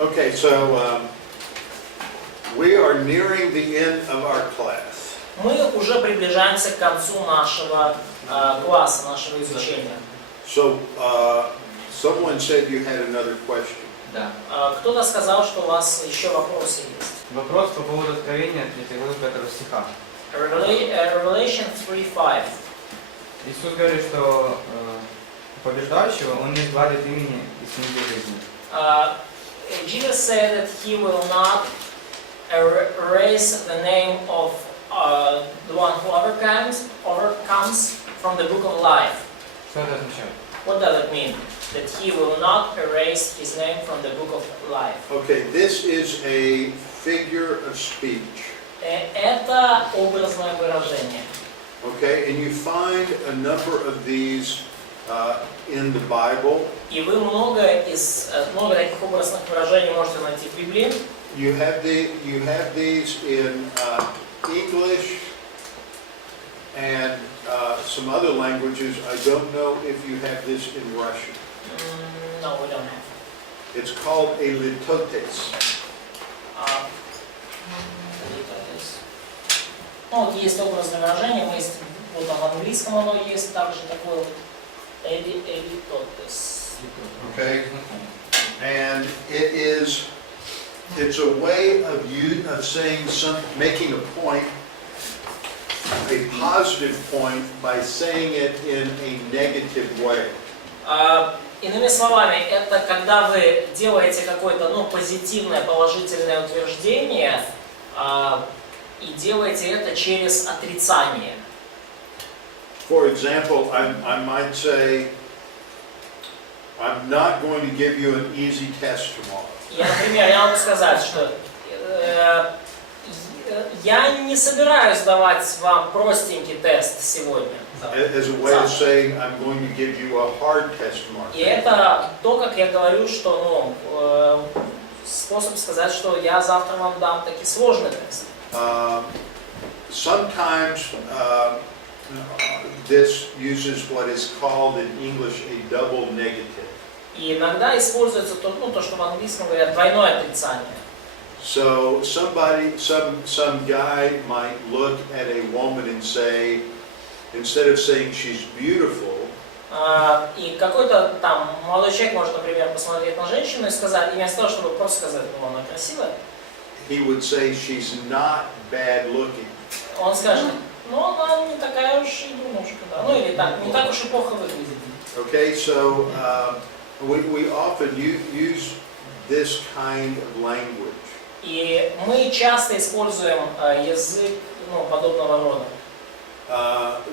Okay, so we are nearing the end of our class. Мы уже приближаемся к концу нашего класса, нашего изучения. So someone said you had another question. Да. Кто-то сказал, что у вас еще вопросы есть. Вопрос по поводу Откровения 3 главы 5 стиха. Revelation 3:5. Иисус говорит, что побеждающего Он не изгладит имени из книги жизни. Jesus said that he will not erase the name of the one who overcomes from the book of life. Что это означает? What does it mean? That he will not erase his name from the book of life. Okay, this is a figure of speech. Это образное выражение. Okay, and you find a number of these in the Bible. И вы много таких образных выражений можете найти в Библии. You have these in English and some other languages. I don't know if you have this in Russian. No, we don't have. It's called a litotes. Ну, вот есть образное выражение, есть, вот в английском оно есть также такое элитотес. Okay, and it's a way of saying making a point, a positive point by saying it in a negative way. Иными словами, это когда вы делаете какое-то позитивное, положительное утверждение и делаете это через отрицание. For example, I might say, I'm not going to give you an easy test tomorrow. Например, я могу сказать, что я не собираюсь давать вам простенький тест сегодня. As a way of saying, I'm going to give you a hard test tomorrow. И это то, как я говорю, что способ сказать, что я завтра вам дам такой сложный тест. Sometimes this uses what is called in English a double negative. И иногда используется то, что в английском говорят двойное отрицание. So some guy might look at a woman and say, instead of saying she's beautiful, И какой-то там молодой человек может, например, посмотреть на женщину и сказать, вместо того, чтобы просто сказать, она красивая, he would say she's not bad looking. он скажет, она не такая уж и дурнушка, да, или так, не так уж и плохо выглядит. Okay, so we often use this kind of language. И мы часто используем язык подобного рода.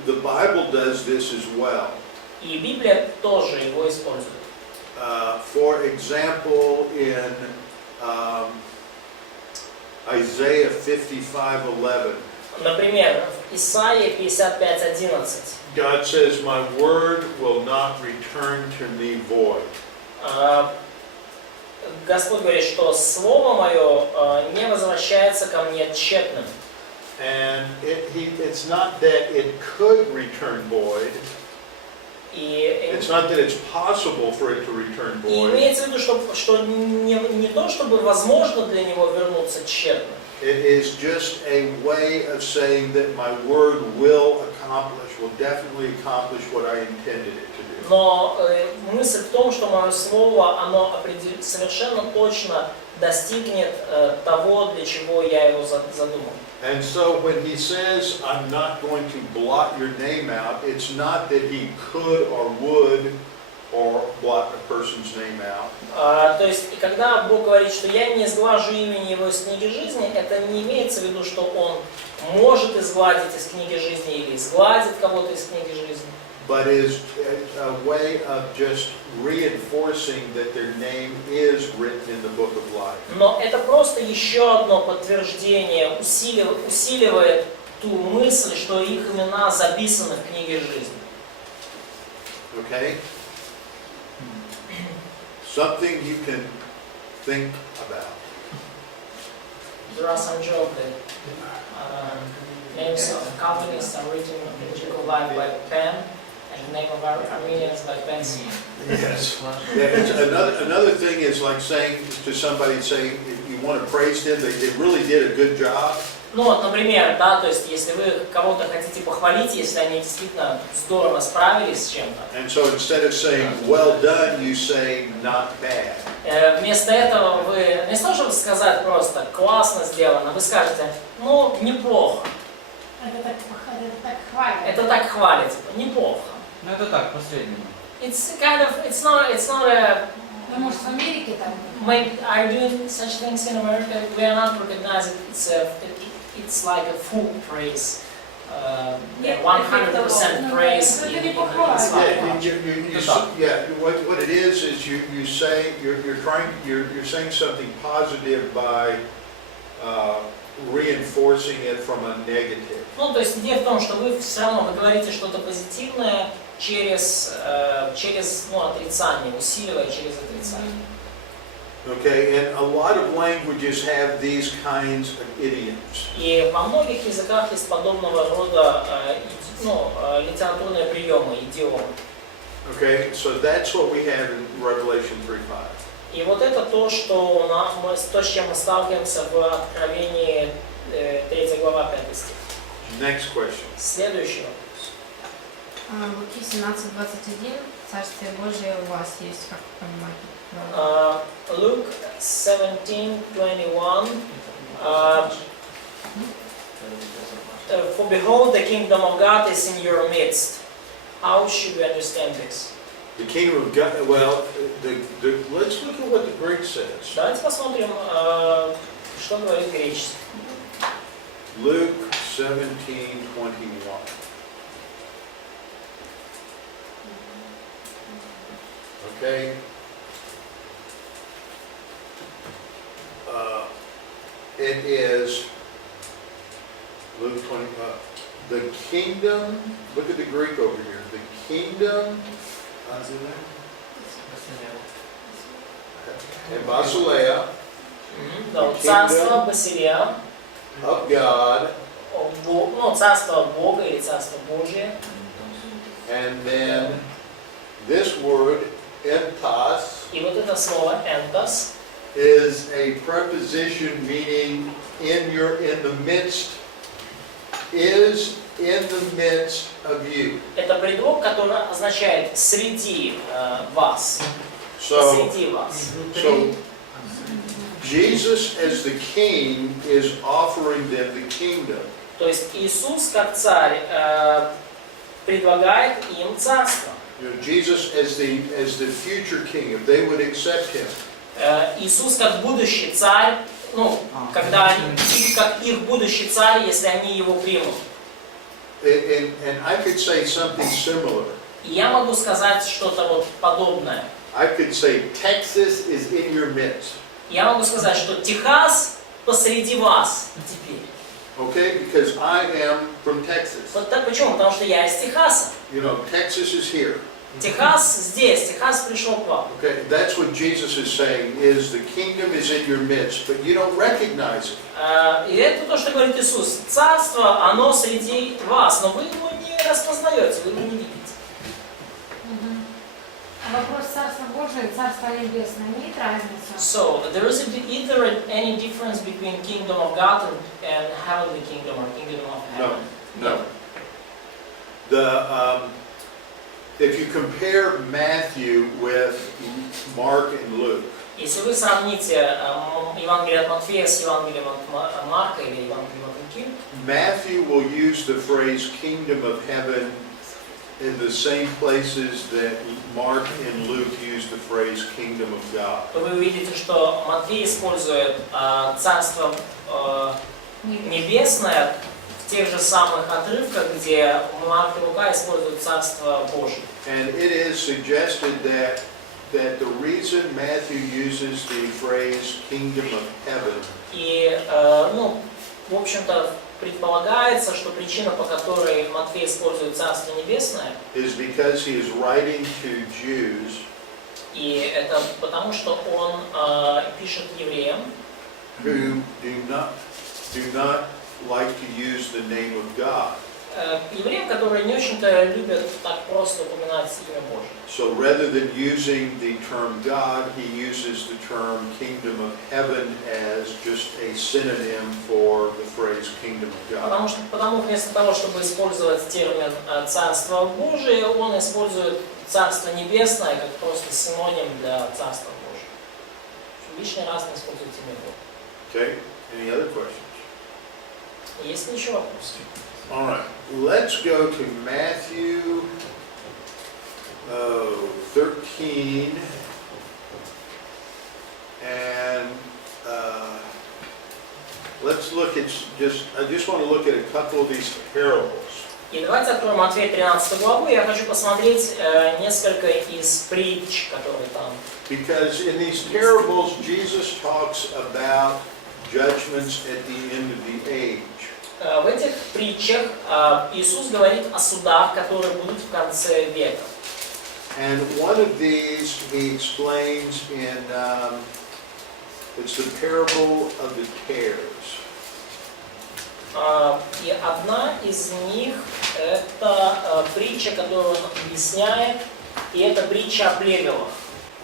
The Bible does this as well. И Библия тоже его использует. For example, in Isaiah 55:11, Например, в Исаии 55:11 God says, "My word will not return to me void." Господь говорит, что Слово Мое не возвращается ко мне тщетным. And it's not that it could return void. It's not that it's possible for it to return И void. имеется в виду, что не то, чтобы возможно для него вернуться тщетно. It is just a way of saying that my word will definitely accomplish what I intended it to do. Но мысль в том, что мое слово, оно совершенно точно достигнет того, для чего я его задумал. And so when he says, I'm not going to blot your name out, it's not that he could or would or blot a person's name out. То есть, и когда Бог говорит, что я не изглажу имени его из книги жизни, это не имеется в виду, что он может изгладить из книги жизни или изгладит кого-то из книги жизни. But is a way of just reinforcing that their name is written in the book of life. Но это просто еще одно подтверждение, усиливает ту мысль, что их имена записаны в книге жизни. Okay? Something you can think about. There are some jokes that names of companies are written in the book of life by pen, And the name of our Armenians like Vенцы. Yes. Yeah, it's another thing is like saying to somebody, saying, if you want to praise them, they really did a good job. Ну вот, например, да, то есть если вы кого-то хотите похвалить, если они действительно здорово справились с чем-то. And so instead of saying, well done, you say, not bad. Вместо этого вы, вместо того, чтобы сказать просто «классно сделано», вы скажете «ну, неплохо». Это так хвалит, типа, неплохо. Ну это так, последнее. It's kind of, it's not a... Ну, может, в Америке там? Are you doing such things in America? We are not recognized. It's like a full praise. 100% praise in What it is you say you're saying something positive by reinforcing it from a negative. Ну, то есть идея в том, что вы все равно вы говорите что-то позитивное через отрицание, усиливая через отрицание. Okay, and a lot of languages have these kinds of idioms. И во многих языках есть подобного рода литературные приемы, идиомы. Okay, so that's what we have in Revelation 3:5. И вот это то, то, с чем мы сталкиваемся в Откровении 3 глава 5 стих. Next question. Следующий вопрос. Луки 17:21. Царствие Божие у вас есть, как понимаете? Luke 17:21. For behold, the kingdom of God is in your midst. How should we understand this? The kingdom of God. Well, let's look at what the Greek says. Давайте посмотрим, что говорит греческий. Luke 17:21. Okay. It is Luke 20. The kingdom. Look at the Greek over here. The kingdom. And Basileia. Царство Басилея. Of God. Царство Бога или Царство Божие. And then this word, entos, И вот это слово «энтос» is a preposition meaning in the midst, is in the midst of you. это предлог, который означает «среди вас», So, «среди вас». Jesus as the king is offering them the kingdom. То есть Иисус как царь предлагает им царство. You know, Jesus as the future king, if they would accept him. Иисус как будущий царь, как их будущий царь, если они его примут. And I could say something similar. И я могу сказать что-то вот подобное. I could say Texas is in your midst. Я могу сказать, что Техас посреди вас теперь. Okay, because I am from Texas. Вот так почему? Потому что я из Техаса. You know, Texas is here. Техас здесь, Техас пришел к вам. Okay, that's what Jesus is saying, is the kingdom is in your midst, but you don't recognize it. И это то, что говорит Иисус. Царство, оно среди вас, но вы его не распознаете, вы его не видите. Вопрос Царства Божие и Царства Небесное имеет разницу? So, there isn't either any difference between kingdom of God and heavenly kingdom or kingdom of heaven. No. If you compare Matthew with Mark and Luke, Если вы сравните Евангелие от Матфея с Евангелием от Марка или Евангелием от Луки, Matthew will use the phrase kingdom of heaven in the same places that Mark and Luke use the phrase kingdom of God. то вы увидите, что Матфей использует царство небесное в тех же самых отрывках, где Марк и Лука используют царство Божие. And it is suggested that the reason Matthew uses the phrase kingdom of heaven И, в общем-то, предполагается, что причина, по которой Матфей использует Царство Небесное, is because he is writing to Jews и это потому, что он пишет евреям, who do not like to use the name of God. евреям, которые не очень-то любят так просто упоминать имя Божие. So rather than using the term God, he uses the term kingdom of heaven as just a synonym for the phrase kingdom of God. Потому вместо того, чтобы использовать термин «царство Божие», он использует «царство небесное» как просто синоним для царства Божьего. Лишний раз не использует имя Бога. Okay, any other questions? Есть ли еще вопросы? All right, let's go to Matthew 13, and let's look at I just want to look at a couple of these parables. И давайте откроем Матфея 13 главу. Я хочу посмотреть несколько из притч, которые там. Because in these parables, Jesus talks about judgments at the end of the age. В этих притчах Иисус говорит о судах, которые будут в конце века. And one of these he explains in, it's the parable of the tares. И одна из них это притча, которую он объясняет, и это притча о плевелах.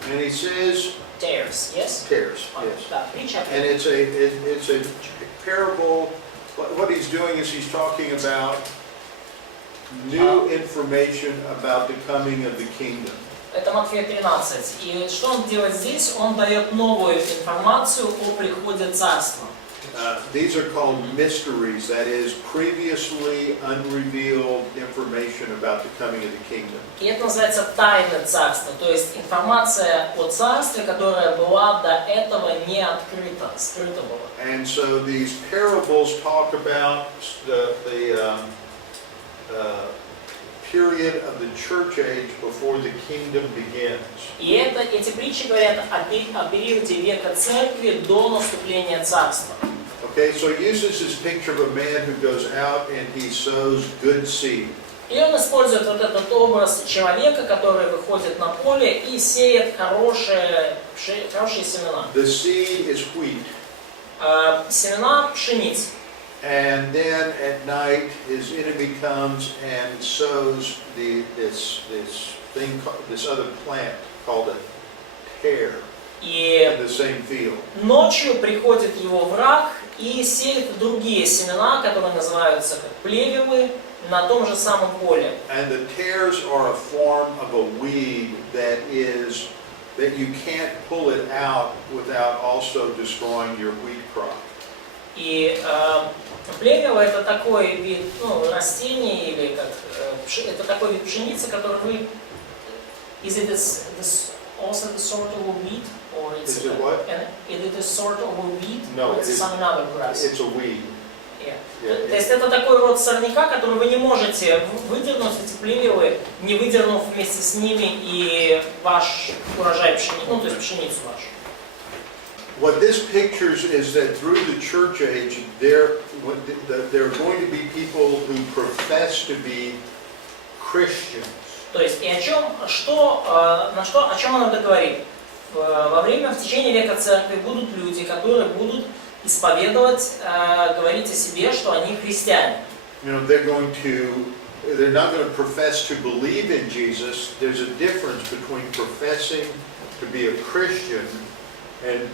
And he says, Tares, yes? tares, yes. Да, притча о And плевелах. it's a parable. What he's doing is he's talking about new information about the coming of the kingdom. Это Матфея 13. И что он делает здесь? Он дает новую информацию о приходе царства. These are called mysteries, that is, previously unrevealed information about the coming of the kingdom. И это называется тайна царства, то есть информация о царстве, которая была до этого не открыта, скрыта была. And so these parables talk about the period of the church age before the kingdom begins. И эти притчи говорят о периоде века церкви до наступления царства. Okay, so he uses this picture of a man who goes out and he sows good seed. И он использует вот этот образ человека, который выходит на поле и сеет хорошие семена. The seed is wheat. Семена пшеницы. And then at night his enemy comes and sows this other plant called a tare И in the same field. ночью приходит его враг и сеет другие семена, которые называются как плевелы, на том же самом поле. And the tares are a form of a weed that you can't pull it out without also destroying your wheat crop. И плевело это такой вид растения или как это такой вид пшеницы, который вы is it this also the sort of a wheat or it's Is it what? Is it a sort of a wheat No, or it's some another grass? It's a weed. Yeah. Yeah, То есть это такой род сорняка, который вы не можете выдернуть эти плевелы, не выдернув вместе с ними и ваш урожай пшеницы, то есть пшеницу вашу. What this pictures is that through the church age, there are going to be people who profess to be Christians. То есть и о чем он это говорит? Во время, в течение века церкви будут люди, которые будут исповедовать, говорить о себе, что они христиане. You know, they're not going to profess to believe in Jesus. There's a difference between professing to be a Christian and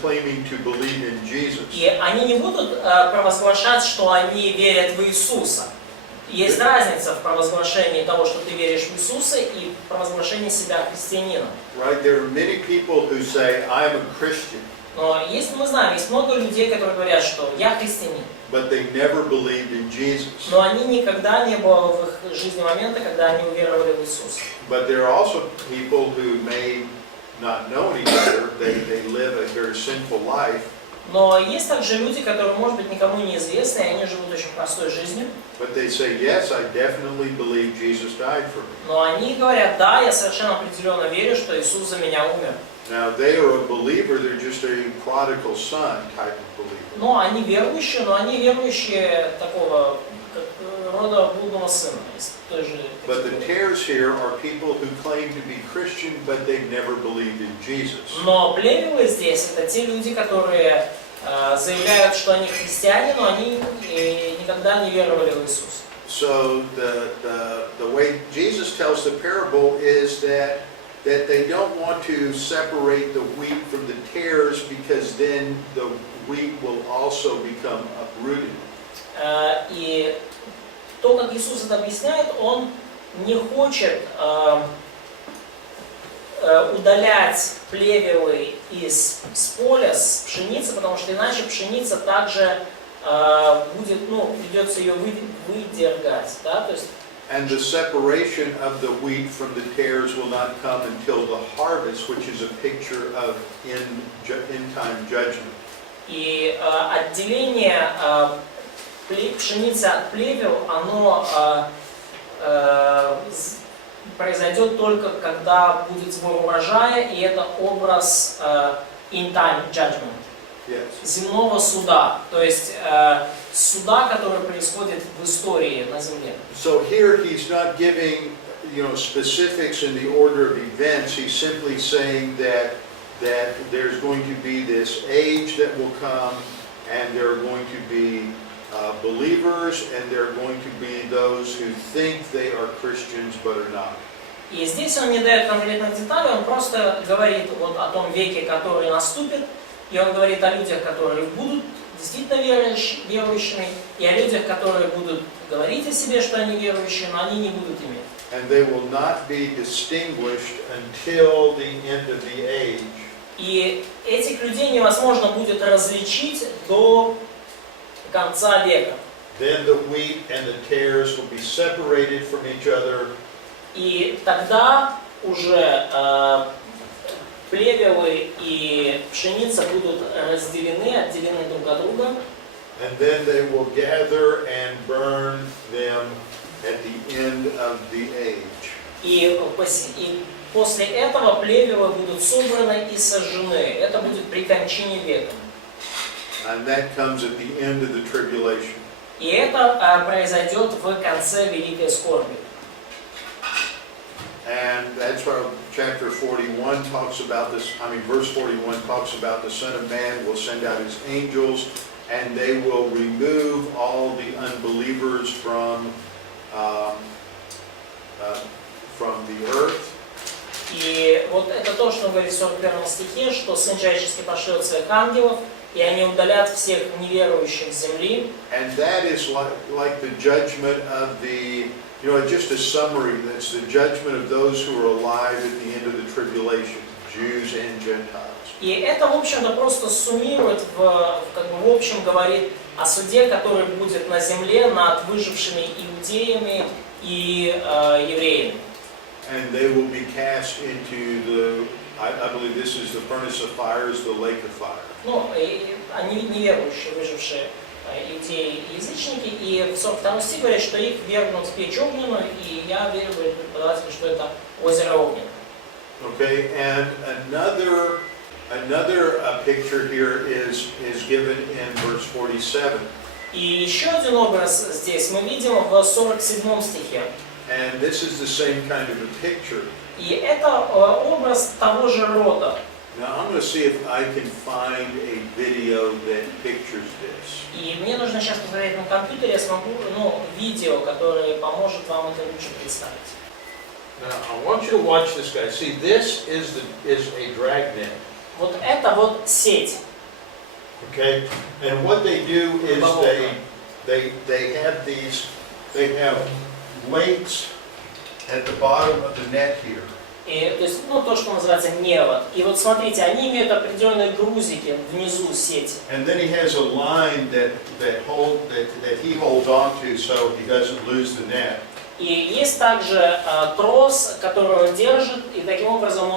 claiming to believe in Jesus. И они не будут провозглашать, что они верят в Иисуса. Есть разница в провозглашении того, что ты веришь в Иисуса, и провозглашении себя христианином. Right? There are many people who say, "I'm a Christian." Но мы знаем, есть много людей, которые говорят, что я христианин. But they never believed in Jesus. Но они никогда не было в их жизни момента, когда они уверовали в Иисуса. But there are also people who may not know any better. They live a very sinful life. Но есть также люди, которые, может быть, никому не известны, и они живут очень простой жизнью. But they say, "Yes, I definitely believe Jesus died for me." Но они говорят, да, я совершенно определенно верю, что Иисус за меня умер. Now they are a believer. They're just a prodigal son type of believer. Но они верующие такого рода блудного сына, из той же But the категории. tares here are people who claim to be Christian, but they've never believed in Jesus. Но плевелы здесь это те люди, которые заявляют, что они христиане, но они никогда не веровали в Иисуса. So the way Jesus tells the parable is that they don't want to separate the wheat from the tares because then the wheat will also become uprooted. И то, как Иисус это объясняет, Он не хочет удалять плевелы с поля, с пшеницы, потому что иначе пшеница также будет, придется ее выдергать, да, то есть. And the separation of the wheat from the tares will not come until the harvest, which is a picture of end-time judgment. И отделение пшеницы от плевел, оно произойдет только когда будет сбор урожая, и это образ end-time judgment. Yes. Земного суда, то есть суда, который происходит в истории на земле. So here he's not giving, specifics in the order of events. He's simply saying that there's going to be this age that will come, and there are going to be believers, and there are going to be those who think they are Christians but are not. И здесь он не дает конкретных деталей, он просто говорит вот о том веке, который наступит, и он говорит о людях, которые будут действительно верующими, и о людях, которые будут говорить о себе, что они верующие, но они не будут ими. And they will not be distinguished until the end of the age. И этих людей невозможно будет различить до конца века. Then the wheat and the tares will be separated from each other. И тогда уже плевелы и пшеница будут отделены друг от друга. And then they will gather and burn them at the end of the age. И после этого плевелы будут собраны и сожжены. Это будет при кончине века. And that comes at the end of the tribulation. И это произойдет в конце Великой Скорби. And that's why chapter 41 talks about this, verse 41 talks about the Son of Man will send out his angels, and they will remove all the unbelievers from the earth. И вот это то, что говорит в 41 стихе, что Сын Человеческий пошлет своих ангелов, и они удалят всех неверующих с земли. And that is like the judgment of the, just a summary, that's the judgment of those who are alive at the end of the tribulation, Jews and Gentiles. И это, в общем-то, просто суммирует, в общем, говорит о суде, который будет на земле над выжившими иудеями и евреями. And they will be cast into the, I believe this is the furnace of fire, is the lake of fire. Они неверующие, выжившие иудеи и язычники, и в 42 стих говорит, что их вергнут в печь огненную, и я верю, говорит преподаватель, что это озеро огненное. Okay, and another picture here is given in verse 47. И еще один образ здесь мы видим в 47 стихе. And this is the same kind of a picture. И это образ того же рода. Now I'm going to see if I can find a video that pictures this. И мне нужно сейчас посмотреть на компьютере, я смогу, видео, которое поможет вам это лучше представить. Now I want you to watch this guy. See, this is a dragnet. Вот это вот сеть. Okay, and what they do is they have weights at the bottom of the net here. И, то есть, то, что называется невод. И вот смотрите, они имеют определенные грузики внизу сети. And then he has a line that he holds onto so he doesn't lose the net. И есть также трос, который он держит, и таким образом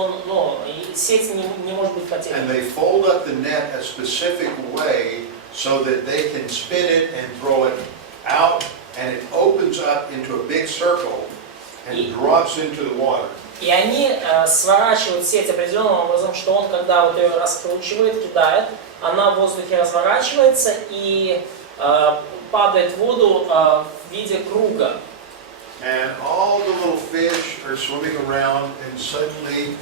сеть не может быть потеряна. And they fold up the net a specific way so that they can spin it and throw it out, and it opens up into a big circle and drops into the water. И они сворачивают сеть определенным образом, что он, когда вот ее раскручивает, кидает, она в воздухе разворачивается и падает в воду в виде круга. And all the little fish are swimming around, and suddenly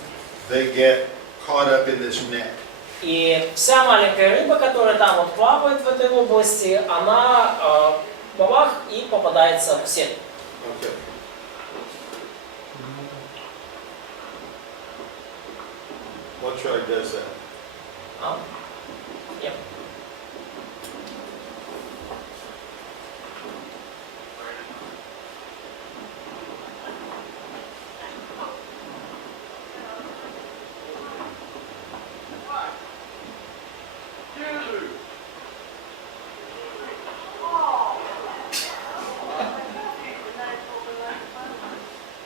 they get caught up in this net. И вся маленькая рыба, которая там вот плавает в этой области, она бабах и попадается в сеть. Okay. What tribe does that? Yep.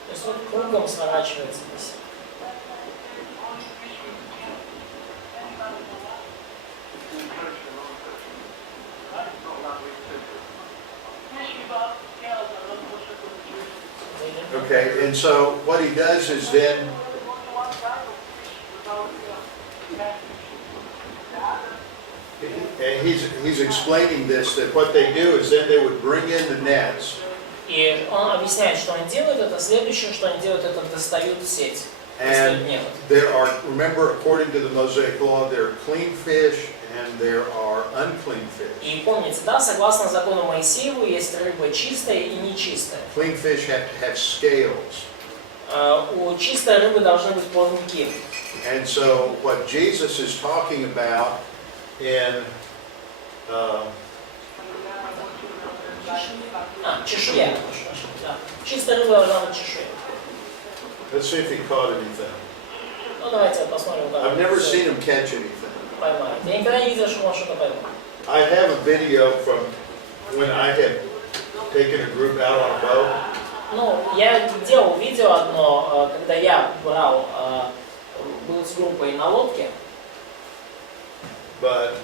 То есть вот кругом сворачивается здесь. Okay, and so what he does is then and he's explaining this, that what they do is then they would bring in the nets. И он объясняет, что они делают, это следующее, что они делают, это достают сеть. And there are, remember, according to the Mosaic law, there are clean fish and there are unclean fish. И помните, да, согласно закону Моисееву, есть рыба чистая и нечистая. Clean fish have to have scales. У чистой рыбы должны быть плавники. And so what Jesus is talking about in Чешуя. Да. Чистая рыба должна быть чешуя. let's see if he caught anything. Ну давайте посмотрим. I've never seen him catch anything. Поймает. Я никогда не видел, что он что-то поймал. I have a video from when I had taken a group out on a boat. Ну, я делал видео одно, когда я был с группой на лодке. But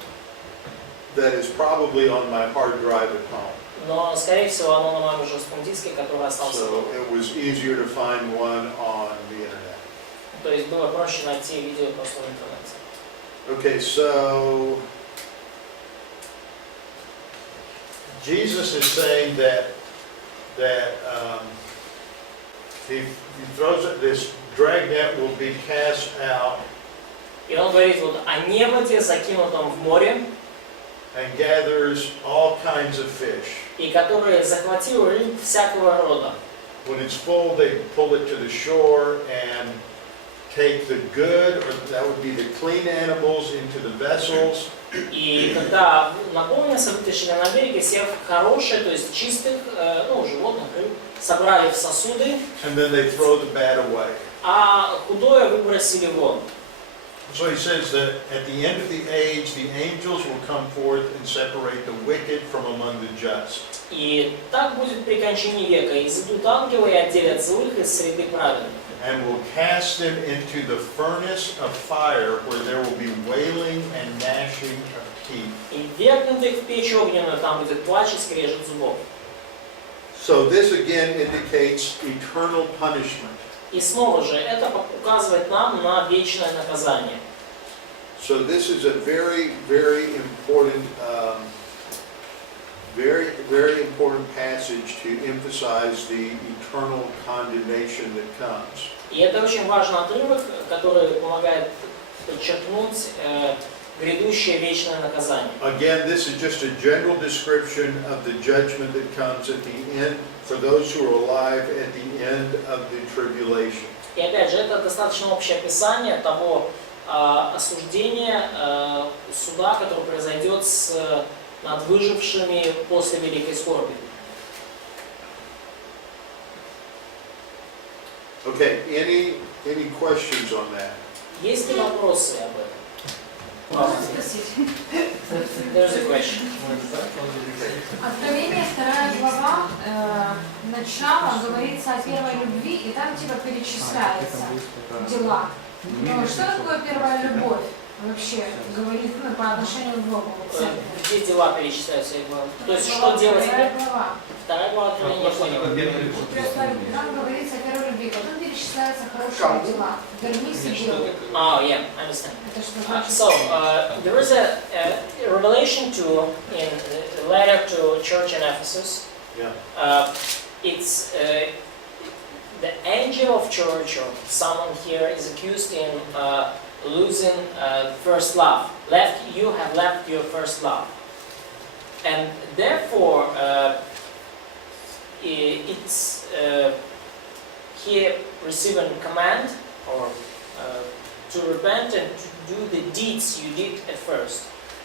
that is probably on my hard drive at home. Но, скорее всего, оно на моем жестком диске, который остался. So it was easier to find one on the internet. То есть было проще найти видео просто в интернете. Okay, so Jesus is saying that he throws it, this dragnet will be cast out И он говорит вот о неводе, закинутом в море, and gathers all kinds of fish. и который захватил рыб всякого рода. When it's full, they pull it to the shore and take the good, or that would be the clean animals, into the vessels. И когда наполнился, вытащили на берег, и всех хороших, то есть чистых, животных, рыб, собрали в сосуды, And then they throw the bad away. а худое выбросили вон. So he says that at the end of the age, the angels will come forth and separate the wicked from among the just. И так будет при кончине века. И изыдут ангелы и отделят злых из среды праведных. And will cast them into the furnace of fire, where there will be wailing and gnashing of teeth. И вергнут их в печь огненную, там будет плач и скрежет зубов. So this again indicates eternal punishment. И снова же, это указывает нам на вечное наказание. So this is a very, very important, very important passage to emphasize the eternal condemnation that comes. И это очень важный отрывок, который помогает подчеркнуть грядущее вечное наказание. Again, this is just a general description of the judgment that comes at the end for those who are alive at the end of the tribulation. И опять же, это достаточно общее описание того осуждения суда, который произойдет над выжившими после Великой Скорби. Okay, any questions on that? Есть ли вопросы об этом? Можно спросить? There's a question. Откровение 2 глава, начало говорится о первой любви, и там типа перечисляются дела. Но что такое первая любовь? Вообще говорит по отношению к Богу. Где дела перечисляются? То есть что делать? Вторая глава. Вторая глава Откровения не понял. Там говорится о первой любви, потом перечисляются хорошие дела. Вернись и делай. Oh, yeah, I understand. Это что значит? So, there is a Revelation 2 in the letter to church in Ephesus. Yeah. It's the angel of church or someone here is accused in losing first love. You have left your first love. And therefore, it's he received a command or to repent and to do the deeds you did at first.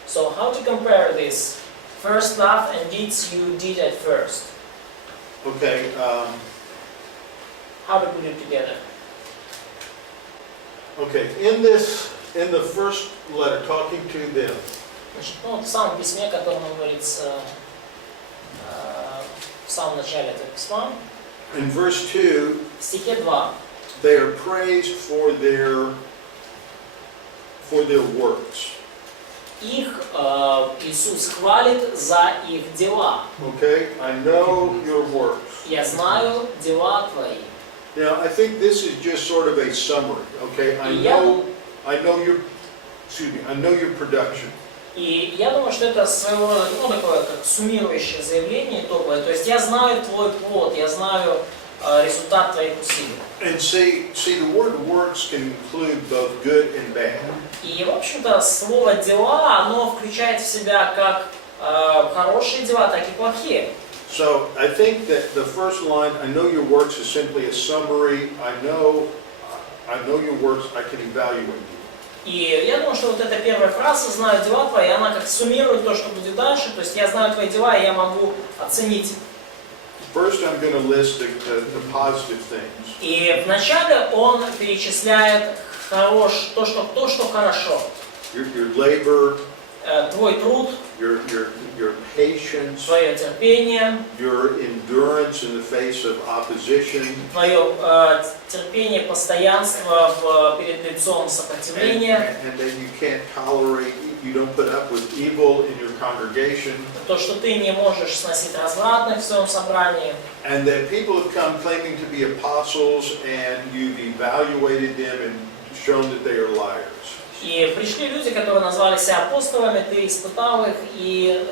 So how to compare this first love and deeds you did at first? Okay, How to put it together? okay. In the first letter, talking to them, Значит, в самом письме, которое говорится в самом начале этого письма, in verse 2, в стихе 2, they are praised for their works. их Иисус хвалит за их дела. Okay, I know your works. Я знаю дела твои. Now, I think this is just sort of a summary. Okay, I know your production. И я думаю, что это своего рода, такое, как суммирующее заявление итоговое. То есть я знаю твой плод, я знаю результат твоих усилий. And see, the word works can include both good and bad. И, в общем-то, слово «дела», оно включает в себя как хорошие дела, так и плохие. So I think that the first line, I know your works, is simply a summary. I know your works, I can evaluate you. И я думаю, что вот эта первая фраза «знаю дела твои», она как суммирует то, что будет дальше. То есть я знаю твои дела, и я могу оценить. First, I'm going to list the positive things. И вначале он перечисляет то, что хорошо. Your labor, Твой труд, your patience, твое терпение, your endurance in the face of opposition, твое терпение, постоянство перед лицом сопротивления, and that you can't tolerate, you don't put up with evil in your congregation, то, что ты не можешь сносить развратных в своем собрании, and that people have come claiming to be apostles and you've evaluated them and shown that they are liars. И пришли люди, которые назвали себя апостолами, ты испытал их и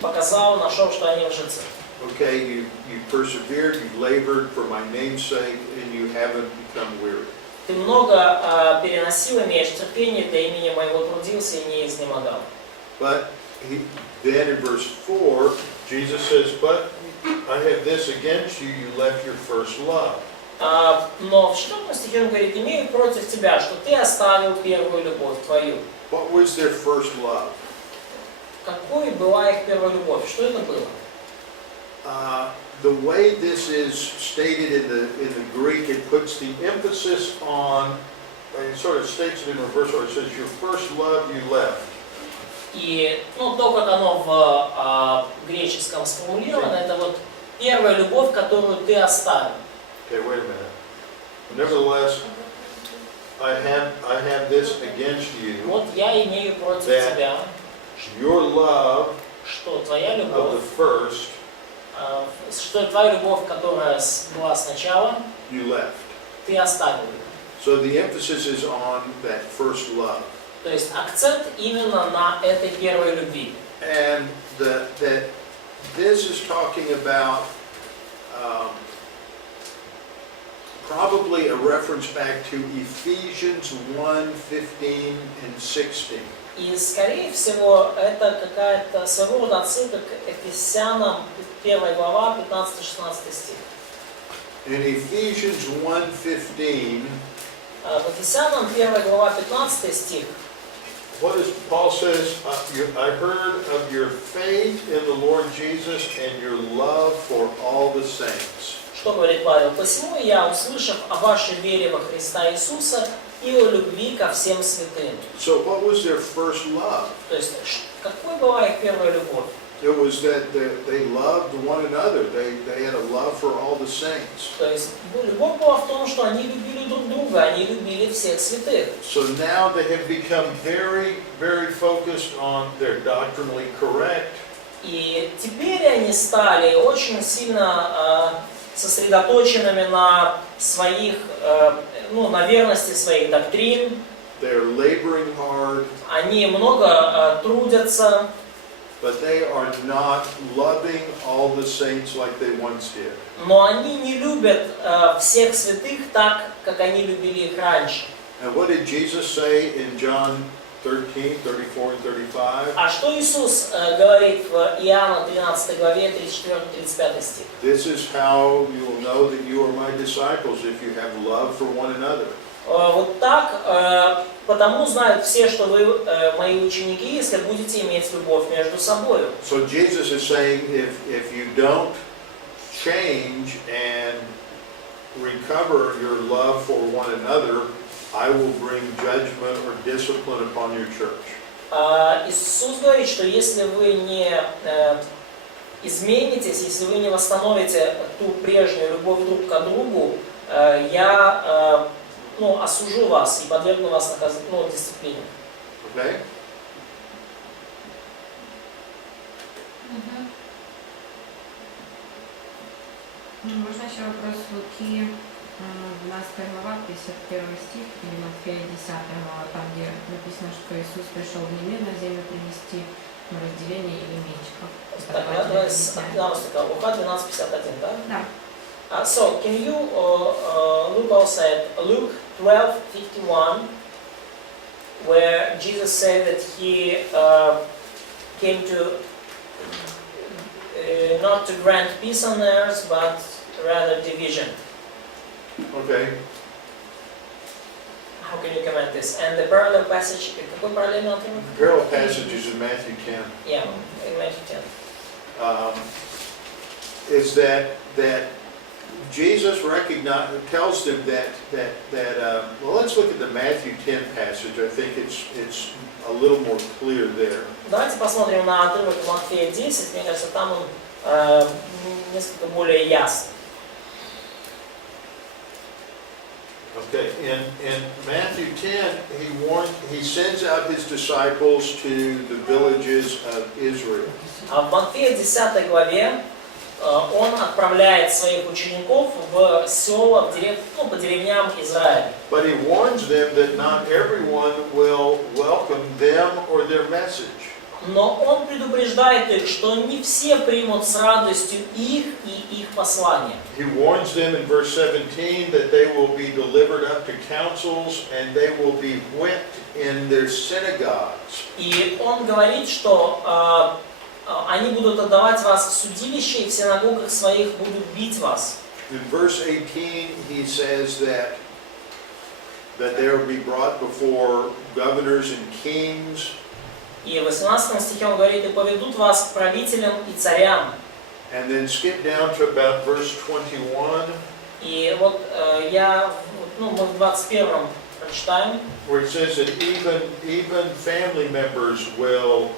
показал, нашел, что они лжецы. Okay, you persevered, you labored for my name's sake, and you haven't become weary. Ты много переносил, имеешь терпение, для имени моего трудился и не изнемогал. But then in verse 4, Jesus says, but I have this against you, you left your first love. Но в 4 стихе он говорит, имею против тебя, что ты оставил первую любовь твою. What was their first love? Какой была их первая любовь? Что это было? The way this is stated in the Greek, it puts the emphasis on, it sort of states it in reverse order. It says, your first love you left. И то, как оно в греческом сформулировано, это вот первая любовь, которую ты оставил. Okay, wait a minute. Nevertheless, I have this against you. Вот я имею против тебя, Your love что твоя of the любовь, first что твоя любовь, которая была сначала, you left. ты оставил ее. So the emphasis is on that first love. То есть акцент именно на этой первой любви. And that this is talking about probably a reference back to Ephesians 1:15 and 16. И, скорее всего, это какая-то своего рода отсылка к Ефесянам, 1 глава, 15-16 стих. In Ephesians 1:15, В Ефесянам 1 глава, 15 стих, what does Paul says? I heard of your faith in the Lord Jesus and your love for all the saints. что говорит Павел? «Посему я, услышав о вашей вере во Христа Иисуса и о любви ко всем святым». So what was their first love? То есть, какой была их первая любовь? It was that they loved one another. They had a love for all the saints. То есть, любовь была в том, что они любили друг друга, они любили всех святых. So now they have become very, very focused on their doctrinally correct. И теперь они стали очень сильно сосредоточенными на своих, на верности своих доктрин. They're laboring hard. Они много трудятся. but they are not loving all the saints like they once did. Но они не любят всех святых так, как они любили их раньше. And what did Jesus say in John 13, 34 and 35? А что Иисус говорит в Иоанна 13 главе 34-35 стих? This is how you will know that you are my disciples if you have love for one another. Вот так, потому знают все, что вы мои ученики, если будете иметь любовь между собой. So Jesus is saying if you don't change and recover your love for one another, I will bring judgment or discipline upon your church. Иисус говорит, что если вы не изменитесь, если вы не восстановите ту прежнюю любовь друг к другу, я осужу вас и подвергну вас дисциплине. Okay? Можно еще вопрос Луки, 12 глава, 51 стих, или Матфея 10 глава, там где написано, что Иисус пришел не мир на землю принести, но разделение элементчиков. Лука 12:51, да? Да. So, can you look also at Luke 12:51, where Jesus said that he came to not to grant peace on earth, but rather division. Okay. How can you comment this? And the parallel passage, какой параллельный отрывок? The parallel passage is in Matthew 10. Yeah, in Matthew 10. Is that Jesus tells them that well, let's look at the Matthew 10 passage. I think it's a little more clear there. Давайте посмотрим на отрывок Матфея 10. Мне кажется, там он несколько более ясный. Okay, in Matthew 10, he sends out his disciples to the villages of Israel. А в Матфея 10 главе он отправляет своих учеников в села, по деревням Израиля. But he warns them that not everyone will welcome them or their message. Но он предупреждает их, что не все примут с радостью их и их послание. He warns them in verse 17 that they will be delivered up to councils and they will be whipped in their synagogues. И он говорит, что они будут отдавать вас в судилище, и в синагогах своих будут бить вас. In verse 18 he says that they will be brought before governors and kings. И в 18 стихе он говорит, и поведут вас к правителям и царям. And then skip down to about verse 21. И вот мы в 21 прочитаем. Where it says that even family members will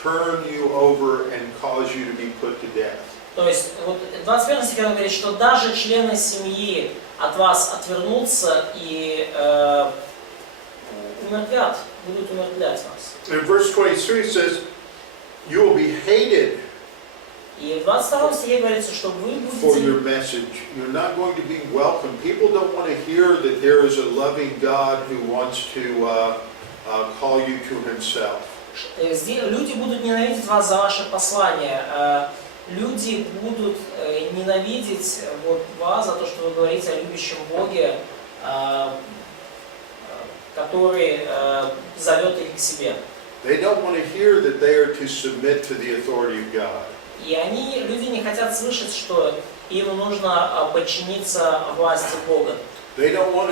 turn you over and cause you to be put to death. То есть вот 21 стихе он говорит, что даже члены семьи от вас отвернутся и будут умертвлять вас. In verse 23 it says, you will be hated И в 22 стихе говорится, что вы for your будете... message. You're not going to be welcome. People don't want to hear that there is a loving God who wants to call you to himself. Люди будут ненавидеть вас за ваше послание. Люди будут ненавидеть вас за то, что вы говорите о любящем Боге, который зовет их к себе. They don't want to hear that they are to submit to the authority of God. И люди не хотят слышать, что им нужно подчиниться власти Бога. They don't want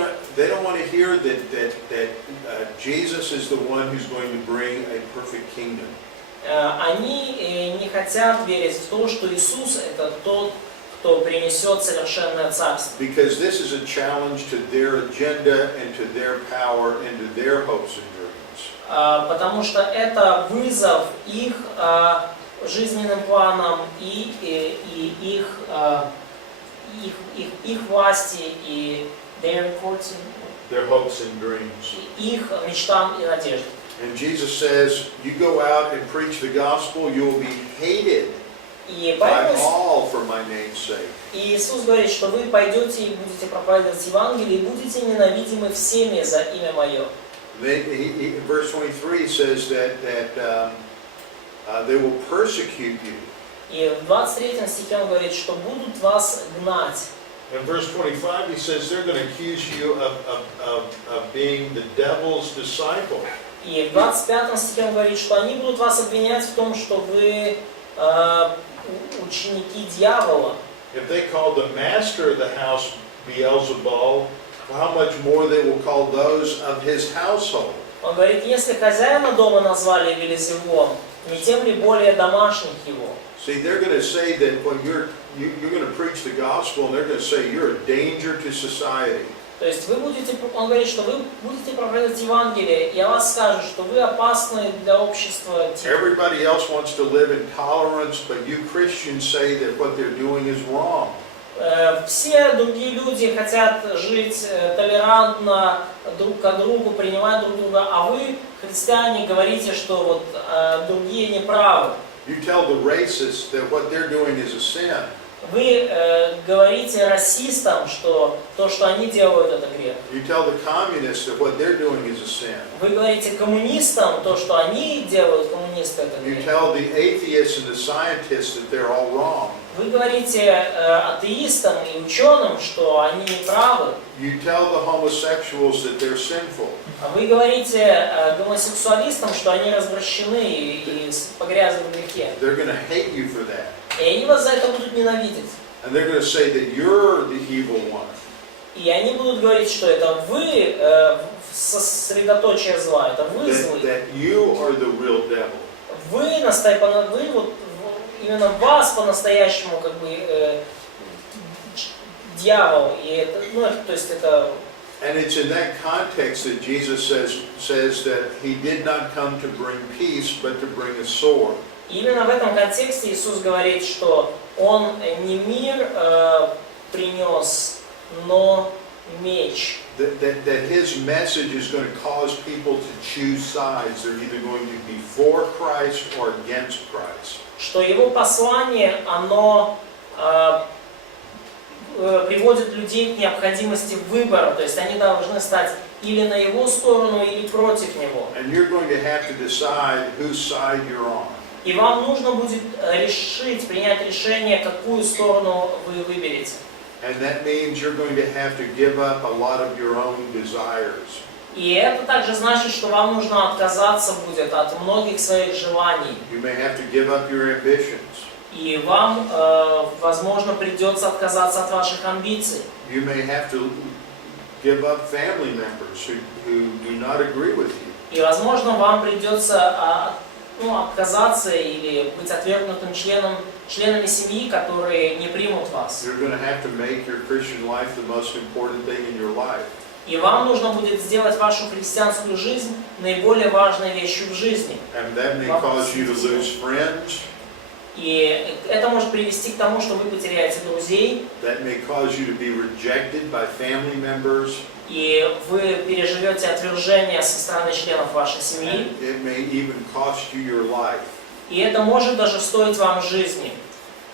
to hear that Jesus is the one who's going to bring a perfect kingdom. Они не хотят верить в то, что Иисус это тот, кто принесет совершенное царство. Because this is a challenge to their agenda and to their power and to their hopes and dreams. Потому что это вызов их жизненным планам и их власти и their hopes and dreams. Их мечтам и надеждам. And Jesus says, you go out and preach the gospel, you will be hated by all for my name's sake. И Иисус говорит, что вы пойдете и будете проповедовать Евангелие, и будете ненавидимы всеми за имя Мое. Verse 23 says that they will persecute you. И в 23 стихе он говорит, что будут вас гнать. In verse 25 he says they're going to accuse you of being the devil's disciple. И в 25 стихе он говорит, что они будут вас обвинять в том, что вы ученики дьявола. If they called the master of the house Beelzebul, how much more they will call those of his household. Он говорит, если хозяина дома назвали Вельзевулом, не тем ли более домашних его. See, they're going to say that when you're going to preach the gospel, and they're going to say you're a danger to society. То есть вы будете, он говорит, что вы будете проповедовать Евангелие, и о вас скажут, что вы опасны для общества. Everybody else wants to live in tolerance, but you Christians say that what they're doing is wrong. Все другие люди хотят жить толерантно друг к другу, принимать друг друга, а вы, христиане, говорите, что вот другие неправы. You tell the racists that what they're doing is a sin. Вы говорите расистам, что то, что они делают, это грех. You tell the communists that what they're doing is a sin. Вы говорите коммунистам, то, что они делают, коммунисты, это You грех. tell the atheists and the scientists that they're all wrong. Вы говорите атеистам и ученым, что они неправы. You tell the homosexuals that they're sinful. А вы говорите гомосексуалистам, что они развращены и погрязли в грехе. They're going to hate you for that. И они вас за это будут ненавидеть. And they're going to say that you're the evil one. И они будут говорить, что это вы сосредоточие зла, это вы злы. That you are the real devil. Вы вот именно вас по-настоящему как бы дьявол. И это, то есть это. And it's in that context that Jesus says that he did not come to bring peace, but to bring a sword. Именно в этом контексте Иисус говорит, что Он не мир принес, но меч. That his message is going to cause people to choose sides. They're either going to be for Christ or against Christ. Что Его послание, оно приводит людей к необходимости выбора, то есть они должны стать или на Его сторону, или против Него. And you're going to have to decide whose side you're on. И вам нужно будет принять решение, какую сторону вы выберете. And that means you're going to have to give up a lot of your own desires. И это также значит, что вам нужно отказаться будет от многих своих желаний. You may have to give up your ambitions. И вам, возможно, придется отказаться от ваших амбиций. You may have to give up family members who do not agree with you. И, возможно, вам придется отказаться или быть отвергнутым членами семьи, которые не примут вас. You're going to have to make your Christian life the most important thing in your life. И вам нужно будет сделать вашу христианскую жизнь наиболее важной вещью в жизни. And that may cause you to lose friends. И это может привести к тому, что вы потеряете друзей. That may cause you to be rejected by family members. И вы переживете отвержение со стороны членов вашей семьи. And it may even cost you your life. И это может даже стоить вам жизни.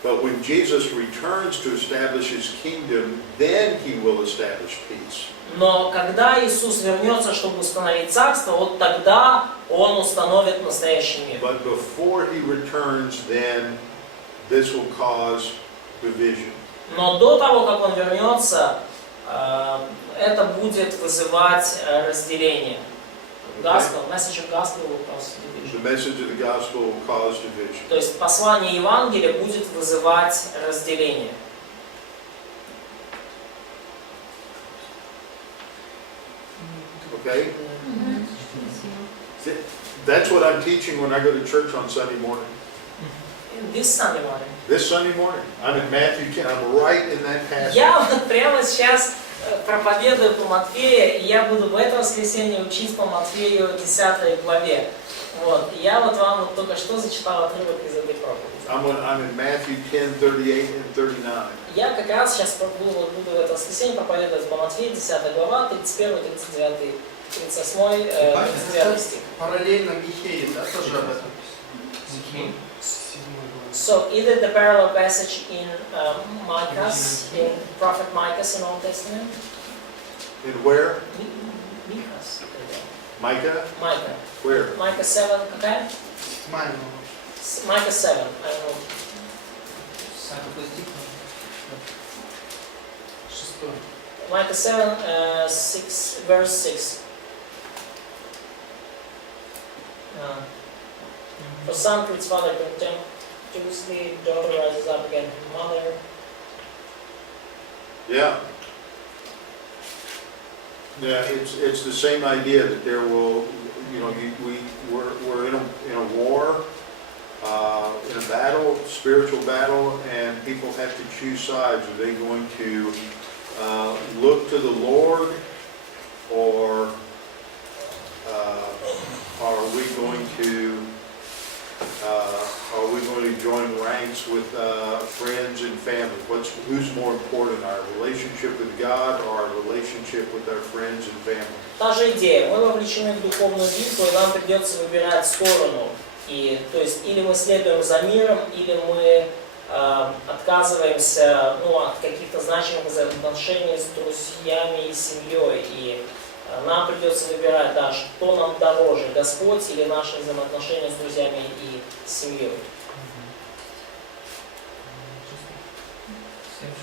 But when Jesus returns to establish his kingdom, then he will establish peace. Но когда Иисус вернется, чтобы установить царство, вот тогда Он установит настоящий мир. But before he returns, then this will cause division. Но до того, как Он вернется, это будет вызывать разделение. Message of gospel will cause division. The message of the gospel will cause division. То есть послание Евангелия будет вызывать разделение. Okay? That's what I'm teaching when I go to church on Sunday morning. This Sunday morning. This Sunday morning, I'm in Matthew 10. I'm right in that passage. Я вот прямо сейчас проповедую по Матфею, и я буду в это воскресенье учить по Матфею 10 главе. Вот. И я вот вам вот только что зачитал отрывок из этой проповеди. I'm in Matthew 10, 38 and 39. Я как раз сейчас буду в это воскресенье проповедовать по Матфею 10 глава, 31, 39, 38, 39 стих. Параллельно Михею, да, тоже об этом? So either the parallel passage in Micah's, in Prophet Micah's in Old Testament. In where? Micah's. Micah? Майка. Where? Майка 7, какая? Мальма. Майка 7, I don't know. Шестой. Майка 7, 6, verse 6. For son treats father contemptuously, daughter rises up against mother. Yeah. Yeah, it's the same idea that there will, you know, we're in a war, in a battle, spiritual battle, and people have to choose sides. Are they going to look to the Lord, or are we going to join ranks with friends and family? Who's more important, our relationship with God or our relationship with our friends and family? Та же идея. Мы вовлечены в духовную битву, и нам придется выбирать сторону. И, то есть, или мы следуем за миром, или мы отказываемся от каких-то значимых взаимоотношений с друзьями и семьей. И нам придется выбирать, да, что нам дороже, Господь или наши взаимоотношения с друзьями и семьей.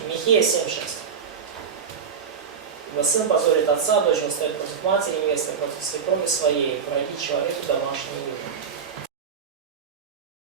Михея 7:6. Ибо сын позорит отца, дочь восстает против матери, невеста против свекрови своей, враги человеку домашний мир.